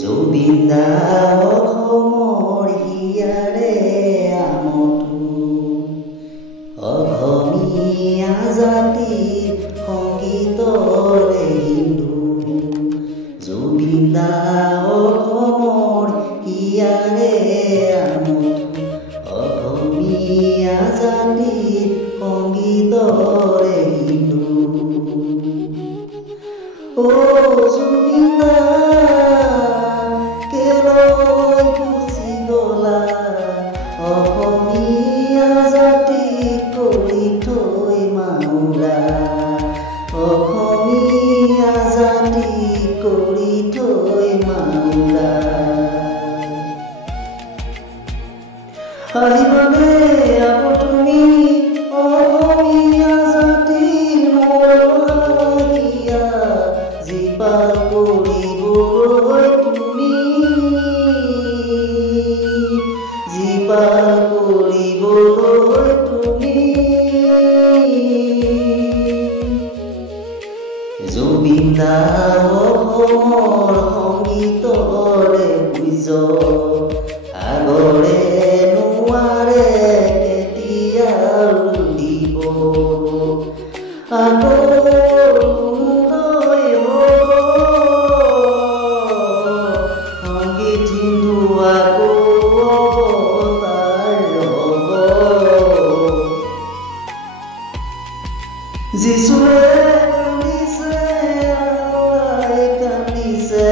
জুবিনদা অসমৰ হিয়াৰে আমঠু অসমীয়া জাতিৰ সংগীতৰে হিন্দু জুবিনদা অসমৰ হিয়াৰে আমঠু অসমীয়া জাতিৰ সংগীতৰে হিন্দু জুবিনদা অসমীয়া জাতি কৰি থৈ মাউৰা অসমীয়া জাতি কৰি থৈ মাউৰা আহিবনে আকৌ তুমি অসমীয়া জাতিৰ মৰহিয়া জীপাল কৰিবলৈ তুমি জীপাল কৰিবলৈ তুমি জুবিনদা অসমৰ সংগীতৰে বুজ আগৰে নোৱাৰে কেতিয়া দিব সংগীত হিন্দু আকৌ যিশুৱে কান্দিছে আল্লাই কান্দিছে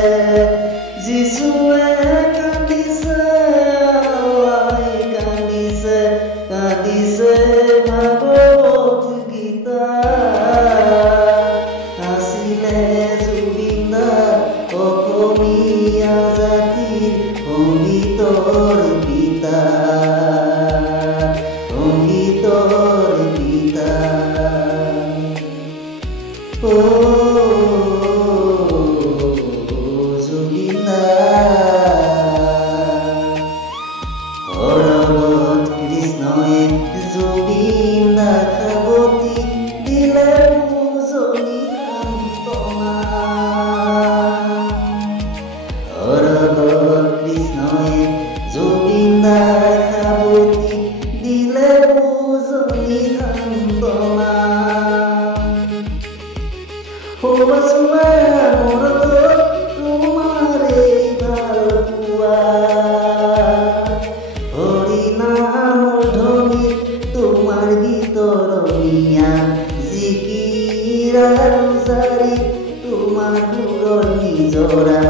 যিশুৱে কান্দিছে আল্লাই কান্দিছে কান্দিছে ভাগৱত গীতা আছিলে জুবিনদা অসমীয়া জাতিৰ সংগীতৰ পিতা সংগীতৰ পিতা জুবিনদা হৰবত কৃষ্ণয়ে জুবিনদা খাবতি দিলে বুজনি সান্তনা হৰবত কৃষ্ণয়ে জুবিনদা খাবতি দিলে বুজনি সান্তনা তোমাৰে ভাল পোৱা হৰিনামৰ ধ্বনি তোমাৰ গীতৰ মিয়া জিকিৰ আৰু জাৰি তোমাৰ সুৰৰ নিজৰা